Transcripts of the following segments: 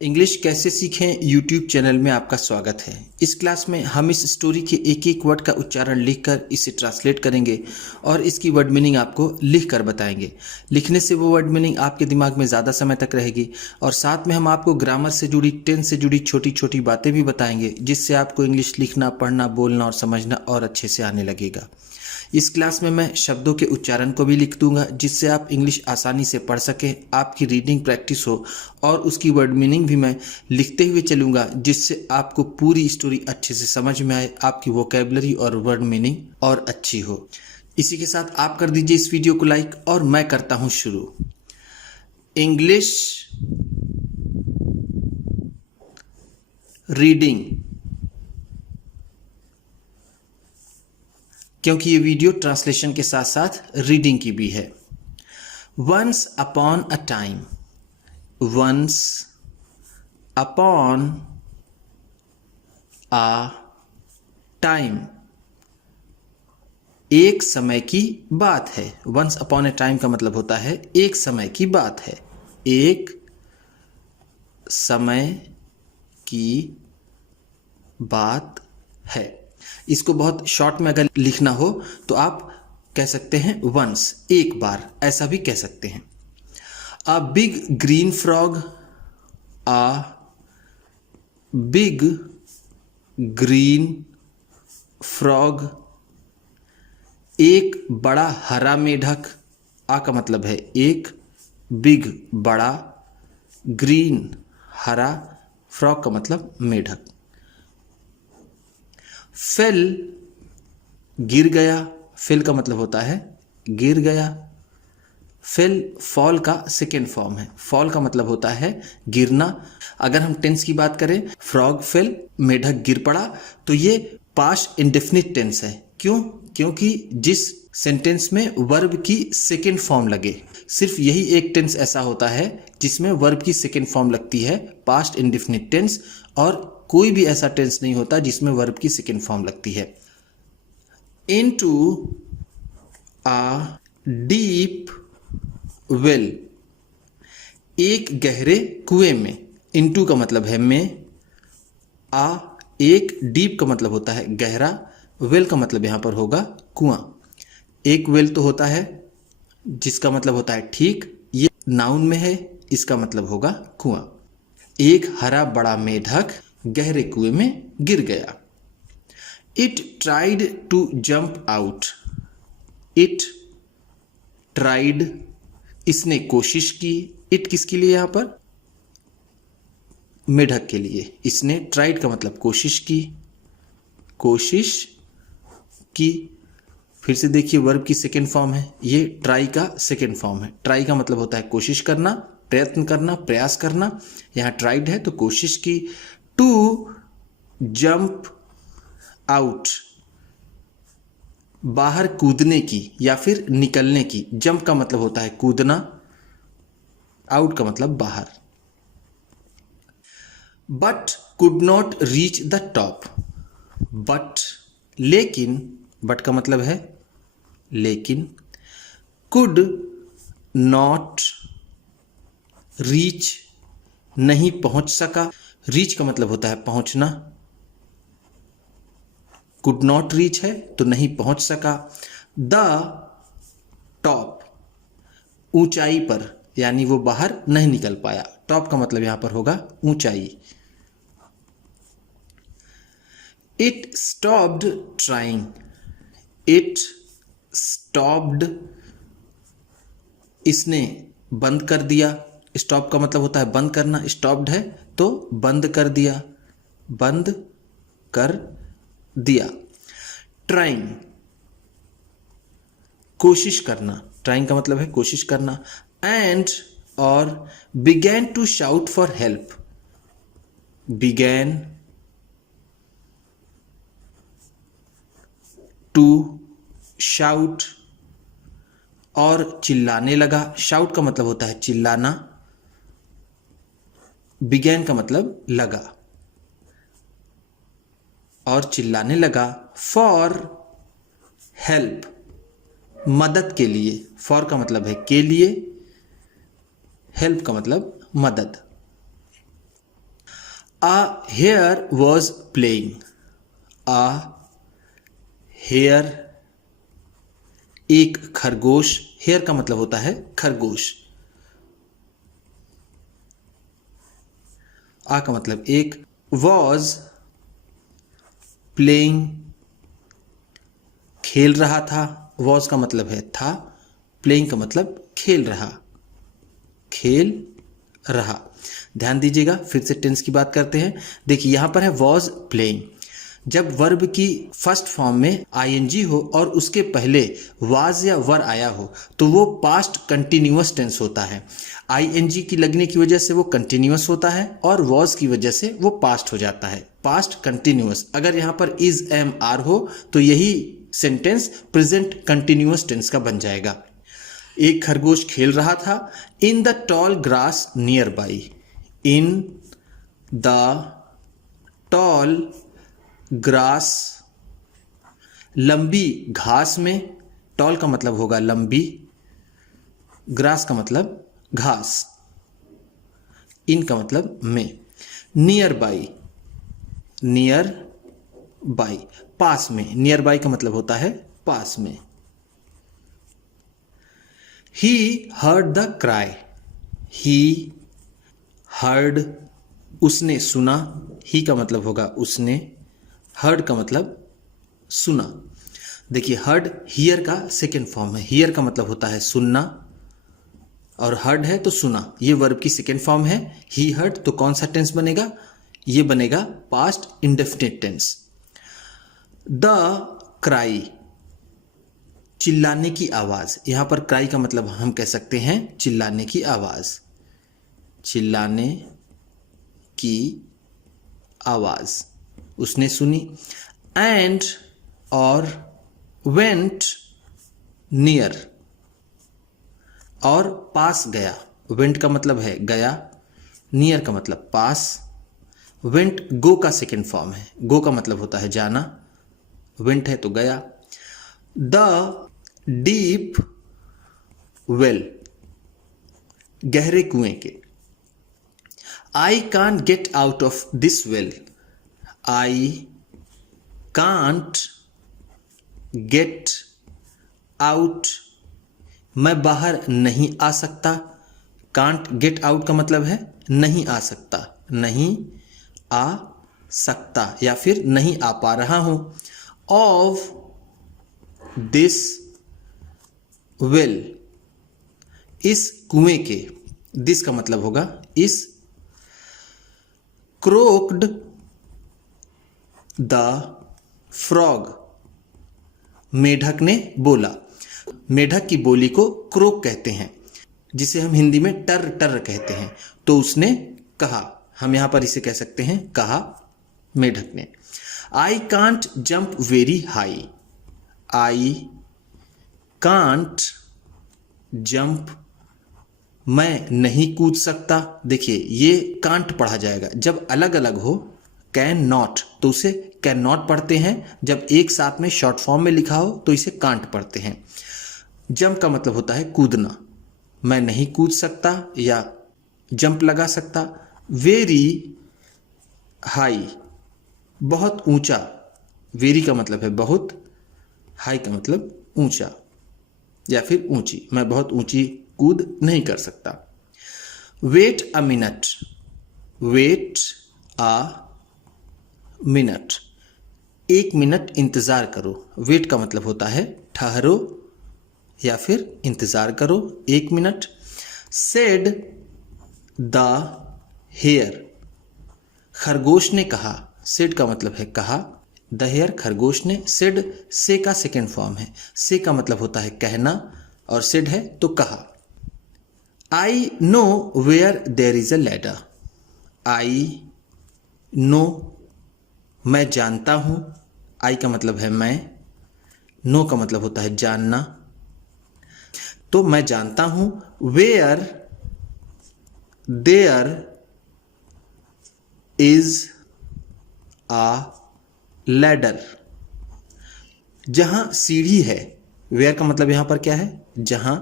English कैसे सीखें YouTube channel में आपका स्वागत है। इस क्लास में हम इस स्टोरी के एक एक वर्ड का उच्चारण लिखकर इसे ट्रांसलेट करेंगे और इसकी वर्ड मीनिंग आपको लिख कर बताएंगे। लिखने से वो वर्ड मीनिंग आपके दिमाग में ज़्यादा समय तक रहेगी और साथ में हम आपको ग्रामर से जुड़ी, टेंस से जुड़ी छोटी छोटी बातें भी बताएंगे, जिससे आपको इंग्लिश लिखना, पढ़ना, बोलना और समझना और अच्छे से आने लगेगा। इस क्लास में मैं शब्दों के उच्चारण को भी लिख दूंगा, जिससे आप इंग्लिश आसानी से पढ़ सकें, आपकी रीडिंग प्रैक्टिस हो और उसकी वर्ड मीनिंग भी मैं लिखते हुए चलूंगा, जिससे आपको पूरी स्टोरी अच्छे से समझ में आए, आपकी वोकैबुलरी और वर्ड मीनिंग और अच्छी हो। इसी के साथ आप कर दीजिए इस वीडियो को लाइक और मैं करता हूं शुरू। इंग्लिश रीडिंग, क्योंकि ये वीडियो ट्रांसलेशन के साथ साथ रीडिंग की भी है। Once upon a time, once upon a time, एक समय की बात है। वंस अपॉन अ टाइम का मतलब होता है एक समय की बात है, एक समय की बात है। इसको बहुत शॉर्ट में अगर लिखना हो तो आप कह सकते हैं वंस, एक बार, ऐसा भी कह सकते हैं। A big green frog, a big green frog, एक बड़ा हरा मेढक। आ का मतलब है एक, बिग बड़ा, ग्रीन हरा, फ्रॉग का मतलब मेढक। फेल गिर गया, फेल का मतलब होता है गिर गया। फेल फॉल का सेकेंड फॉर्म है। फॉल का मतलब होता है गिरना। अगर हम टेंस की बात करें, फ्रॉग फेल, मेढक गिर पड़ा, तो ये पास्ट इंडेफिनिट टेंस है। क्यों? क्योंकि जिस सेंटेंस में वर्ब की सेकेंड फॉर्म लगे, सिर्फ यही एक टेंस ऐसा होता है जिसमें वर्ब की सेकेंड फॉर्म लगती है, पास्ट इंडेफिनिट टेंस, और कोई भी ऐसा टेंस नहीं होता जिसमें वर्ब की सेकेंड फॉर्म लगती है। इनटू अ डीप वेल, एक गहरे कुएं में। इनटू का मतलब है में, आ एक, डीप का मतलब होता है गहरा, वेल का मतलब यहां पर होगा कुआं। एक वेल तो होता है जिसका मतलब होता है ठीक, ये नाउन में है, इसका मतलब होगा कुआं। एक हरा बड़ा मेढक गहरे कुएं में गिर गया। It tried to jump out, it tried, इसने कोशिश की। इट किसके लिए? यहां पर मेढक के लिए। इसने, ट्राइड का मतलब कोशिश की, कोशिश की। फिर से देखिए, वर्ब की सेकेंड फॉर्म है, ये ट्राई का सेकेंड फॉर्म है। ट्राई का मतलब होता है कोशिश करना, प्रयत्न करना, प्रयास करना। यहां ट्राइड है तो कोशिश की। टू जंप आउट, बाहर कूदने की या फिर निकलने की। जंप का मतलब होता है कूदना, आउट का मतलब बाहर। But could not reach the top, but लेकिन, बट का मतलब है लेकिन, कुड नॉट रीच नहीं पहुंच सका। रीच का मतलब होता है पहुंचना, कुड नॉट रीच है तो नहीं पहुंच सका। द टॉप, ऊंचाई पर, यानी वो बाहर नहीं निकल पाया। टॉप का मतलब यहां पर होगा ऊंचाई। It stopped trying, it stopped, इसने बंद कर दिया। स्टॉप का मतलब होता है बंद करना, स्टॉप्ड है तो बंद कर दिया, बंद कर दिया। ट्राइंग, कोशिश करना, ट्राइंग का मतलब है कोशिश करना। एंड और began to shout for help, began to shout, और चिल्लाने लगा। शाउट का मतलब होता है चिल्लाना, बिगैन का मतलब लगा, और चिल्लाने लगा। फॉर हेल्प, मदद के लिए। फॉर का मतलब है के लिए, हेल्प का मतलब मदद। A hare was playing. A hare, एक खरगोश, हेयर का मतलब होता है खरगोश, आ का मतलब एक, was playing, खेल रहा था, was का मतलब है था, playing का मतलब खेल रहा, खेल रहा। ध्यान दीजिएगा, फिर से टेंस की बात करते हैं। देखिए यहां पर है was playing। जब वर्ब की फर्स्ट फॉर्म में आईएनजी हो और उसके पहले वाज या वर आया हो तो वो पास्ट कंटिन्यूअस टेंस होता है। आईएनजी की लगने की वजह से वो कंटिन्यूअस होता है और वॉज की वजह से वो पास्ट हो जाता है, पास्ट कंटिन्यूअस। अगर यहाँ पर इज एम आर हो तो यही सेंटेंस प्रेजेंट कंटिन्यूअस टेंस का बन जाएगा। एक खरगोश खेल रहा था in the tall grass near by, in the tall grass, लंबी घास में, टॉल का मतलब होगा लंबी, ग्रास का मतलब घास, इन का मतलब में, नियर बाई, नियर बाई पास में, नियर बाई का मतलब होता है पास में। He heard the cry, he heard, उसने सुना, ही का मतलब होगा उसने, हर्ड का मतलब सुना। देखिए हर्ड हियर का सेकेंड फॉर्म है, हियर का मतलब होता है सुनना और हर्ड है तो सुना, ये वर्ब की सेकेंड फॉर्म है। ही हर्ड तो कौन सा टेंस बनेगा, ये बनेगा past indefinite tense. The cry, चिल्लाने की आवाज, यहां पर क्राई का मतलब हम कह सकते हैं चिल्लाने की आवाज, चिल्लाने की आवाज उसने सुनी। एंड और वेंट नियर, और पास गया, वेंट का मतलब है गया, नियर का मतलब पास, वेंट गो का सेकेंड फॉर्म है, गो का मतलब होता है जाना, वेंट है तो गया। द डीप वेल, गहरे कुएं के। I can't get out of this well, I can't get out, मैं बाहर नहीं आ सकता, कांट गेट आउट का मतलब है नहीं आ सकता, नहीं आ सकता या फिर नहीं आ पा रहा हूं। ऑफ दिस वेल, इस कुएं के, दिस का मतलब होगा इस। क्रोक्ड द फ्रॉग, मेढक ने बोला, मेढक की बोली को क्रोक कहते हैं, जिसे हम हिंदी में टर टर कहते हैं। तो उसने कहा, हम यहां पर इसे कह सकते हैं कहा मेढक ने। I can't jump very high, I can't jump, मैं नहीं कूद सकता। देखिए ये कांट पढ़ा जाएगा, जब अलग अलग हो कैन नॉट तो उसे कैन नॉट पढ़ते हैं, जब एक साथ में शॉर्ट फॉर्म में लिखा हो तो इसे कांट पढ़ते हैं। जंप का मतलब होता है कूदना, मैं नहीं कूद सकता या जंप लगा सकता। वेरी हाई, बहुत ऊंचा, वेरी का मतलब है बहुत, हाई का मतलब ऊंचा या फिर ऊंची, मैं बहुत ऊंची कूद नहीं कर सकता। Wait a minute, wait a minute, एक मिनट इंतजार करो, वेट का मतलब होता है ठहरो या फिर इंतजार करो एक मिनट। सेड द हेयर, खरगोश ने कहा, सेड का मतलब है कहा, द हेयर खरगोश ने, सेड से का सेकेंड फॉर्म है, से का मतलब होता है कहना और सेड है तो कहा। I know where there is a ladder, I know, मैं जानता हूं, आई का मतलब है मैं, नो का मतलब होता है जानना, तो मैं जानता हूं। Where there is a ladder, जहां सीढ़ी है, वेयर का मतलब यहां पर क्या है जहां,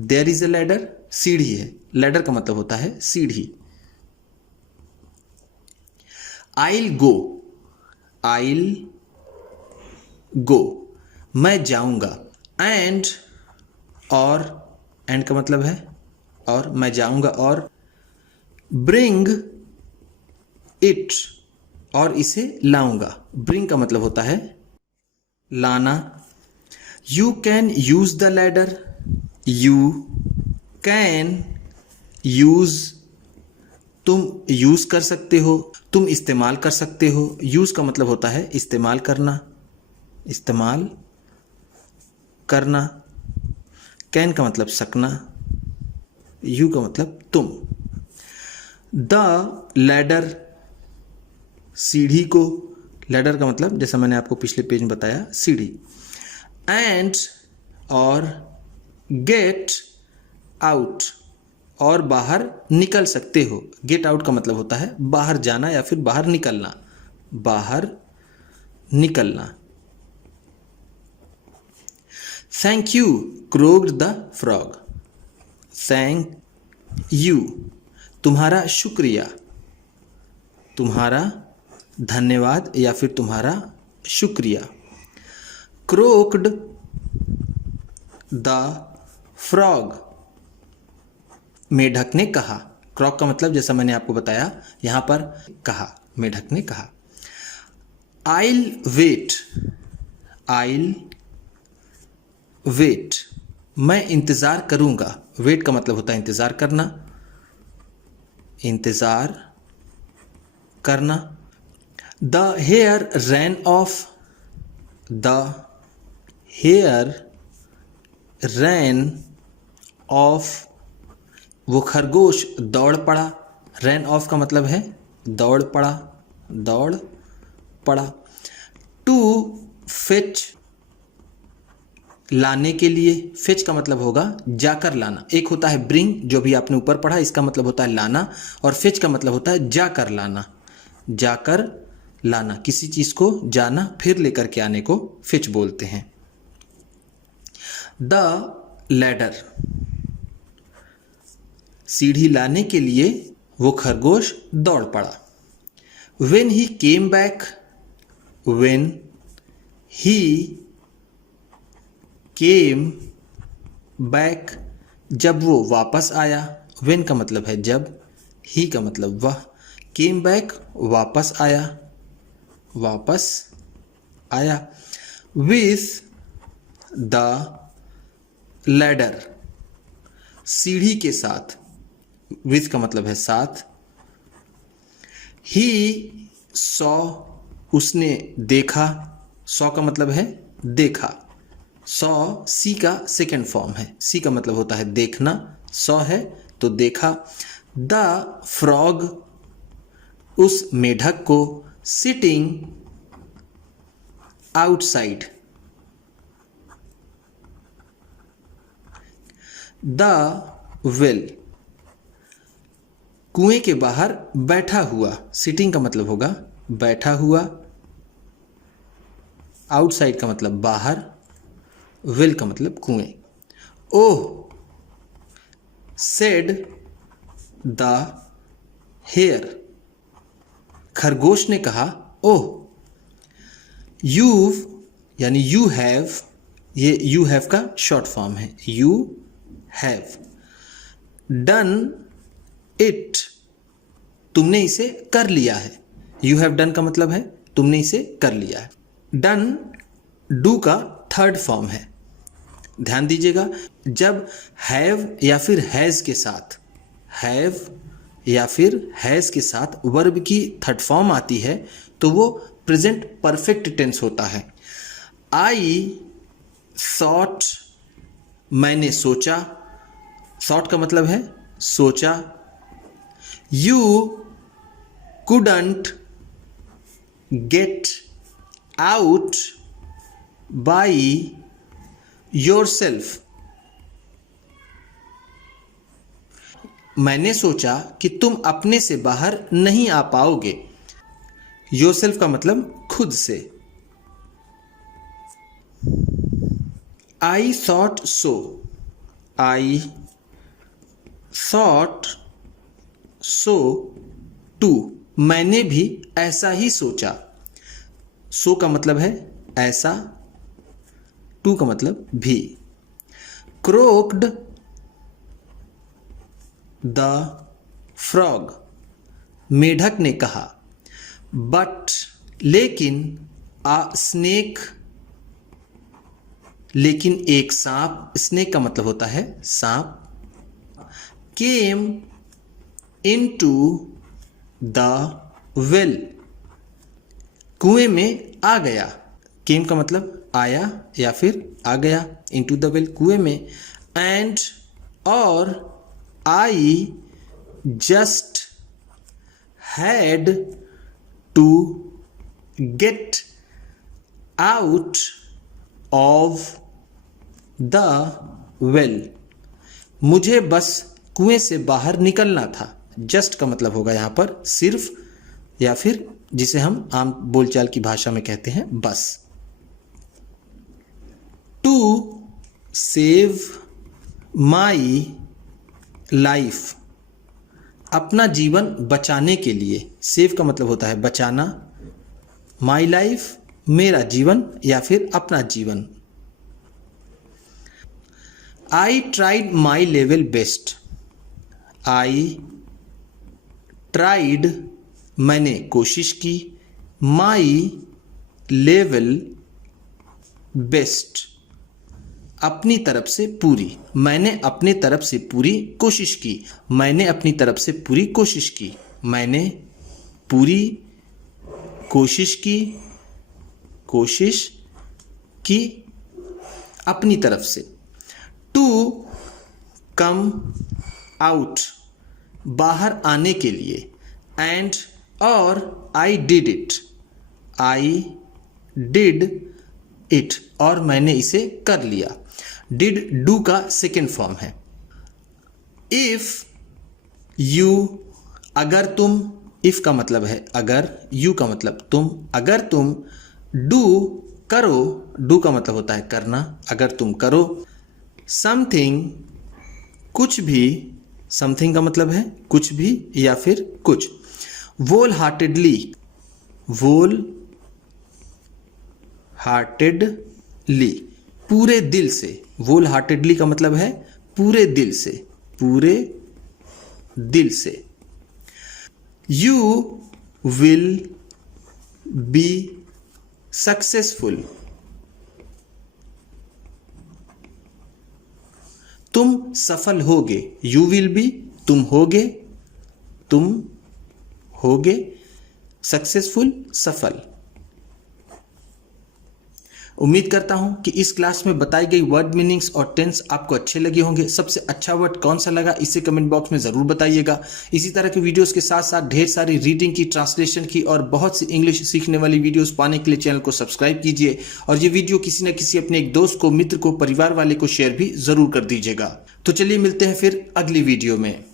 देयर इज अ लैडर सीढ़ी है, लैडर का मतलब होता है सीढ़ी। I'll go, I'll go, मैं जाऊंगा। And और and का मतलब है और, मैं जाऊंगा और। Bring it और इसे लाऊंगा। Bring का मतलब होता है लाना। You can use the ladder, you can use, तुम यूज कर सकते हो, तुम इस्तेमाल कर सकते हो। यूज का मतलब होता है इस्तेमाल करना, इस्तेमाल करना। कैन का मतलब सकना, यू का मतलब तुम। द लैडर, सीढ़ी को, लैडर का मतलब जैसा मैंने आपको पिछले पेज में बताया सीढ़ी। एंड और गेट आउट और बाहर निकल सकते हो। गेट आउट का मतलब होता है बाहर जाना या फिर बाहर निकलना, बाहर निकलना। Thank you croaked the frog, thank you तुम्हारा शुक्रिया, तुम्हारा धन्यवाद या फिर तुम्हारा शुक्रिया। क्रोक्ड द फ्रॉग, मेढक ने कहा। क्रॉक का मतलब जैसा मैंने आपको बताया यहां पर कहा, मेढक ने कहा। I'll वेट, I'll वेट, मैं इंतजार करूंगा। वेट का मतलब होता है इंतजार करना, इंतजार करना। The hare ran off, the hare ran off, वो खरगोश दौड़ पड़ा। रैन ऑफ का मतलब है दौड़ पड़ा, दौड़ पड़ा। टू फेच, लाने के लिए। फेच का मतलब होगा जाकर लाना। एक होता है ब्रिंग जो भी आपने ऊपर पढ़ा, इसका मतलब होता है लाना, और फेच का मतलब होता है जाकर लाना, जाकर लाना। किसी चीज को जाना फिर लेकर के आने को फेच बोलते हैं। द लैडर, सीढ़ी लाने के लिए वो खरगोश दौड़ पड़ा। When he came back, when he came back, जब वो वापस आया। when का मतलब है जब, he का मतलब वह, came back वापस आया, वापस आया। with the ladder, सीढ़ी के साथ। with का मतलब है साथ। he saw, उसने देखा। saw का मतलब है देखा। saw सी का सेकेंड फॉर्म है। सी का मतलब होता है देखना, saw है तो देखा। द फ्रॉग, उस मेढक को। सिटिंग आउटसाइड, द वेल, कुएं के बाहर बैठा हुआ। सिटिंग का मतलब होगा बैठा हुआ, आउटसाइड का मतलब बाहर, वेल का मतलब कुएं। ओह सेड द हेयर, खरगोश ने कहा ओह। यू यानी यू हैव, ये यू हैव का शॉर्ट फॉर्म है। यू हैव डन इट, तुमने इसे कर लिया है। यू हैव डन का मतलब है तुमने इसे कर लिया है। डन डू का थर्ड फॉर्म है। ध्यान दीजिएगा, जब हैव या फिर हैज के साथ, हैव या फिर हैज के साथ वर्ब की थर्ड फॉर्म आती है तो वो प्रेजेंट परफेक्ट टेंस होता है। आई थॉट, मैंने सोचा। थॉट का मतलब है सोचा। You couldn't get out by yourself, मैंने सोचा कि तुम अपने से बाहर नहीं आ पाओगे। योरसेल्फ का मतलब खुद से। I thought so, I thought so too, मैंने भी ऐसा ही सोचा। सो का मतलब है ऐसा, टू का मतलब भी। क्रोक्ड द फ्रॉग, मेढक ने कहा। बट लेकिन, आ स्नेक, लेकिन एक सांप, स्नेक का मतलब होता है सांप। केम इनटू द वेल, कुएं में आ गया। केम का मतलब आया या फिर आ गया, इनटू द वेल कुएं में। एंड और I just had to get out of the well, मुझे बस कुएं से बाहर निकलना था। जस्ट का मतलब होगा यहाँ पर सिर्फ, या फिर जिसे हम आम बोलचाल की भाषा में कहते हैं बस। टू सेव माई लाइफ, अपना जीवन बचाने के लिए। सेव का मतलब होता है बचाना, माई लाइफ मेरा जीवन या फिर अपना जीवन। I tried my level best, I tried मैंने कोशिश की, माई लेवल बेस्ट अपनी तरफ से पूरी, मैंने अपनी तरफ से पूरी कोशिश की, मैंने अपनी तरफ से पूरी कोशिश की, मैंने पूरी कोशिश की, कोशिश की अपनी तरफ से। टू कम आउट, बाहर आने के लिए। एंड और I did it, I did it और मैंने इसे कर लिया। डिड डू का सेकेंड फॉर्म है। इफ यू, अगर तुम, इफ का मतलब है अगर, यू का मतलब तुम, अगर तुम, डू करो, डू का मतलब होता है करना, अगर तुम करो। समथिंग कुछ भी, समथिंग का मतलब है कुछ भी या फिर कुछ। वोल हार्टेडली, वोल हार्टेडली पूरे दिल से, वोल हार्टेडली का मतलब है पूरे दिल से, पूरे दिल से। यू विल बी सक्सेसफुल, तुम सफल होगे। यू विल बी तुम होगे, तुम होगे, सक्सेसफुल सफल। उम्मीद करता हूं कि इस क्लास में बताई गई वर्ड मीनिंग्स और टेंस आपको अच्छे लगे होंगे। सबसे अच्छा वर्ड कौन सा लगा इसे कमेंट बॉक्स में ज़रूर बताइएगा। इसी तरह के वीडियोस के साथ साथ ढेर सारी रीडिंग की, ट्रांसलेशन की और बहुत सी इंग्लिश सीखने वाली वीडियोस पाने के लिए चैनल को सब्सक्राइब कीजिए और ये वीडियो किसी न किसी अपने एक दोस्त को, मित्र को, परिवार वाले को शेयर भी ज़रूर कर दीजिएगा। तो चलिए मिलते हैं फिर अगली वीडियो में।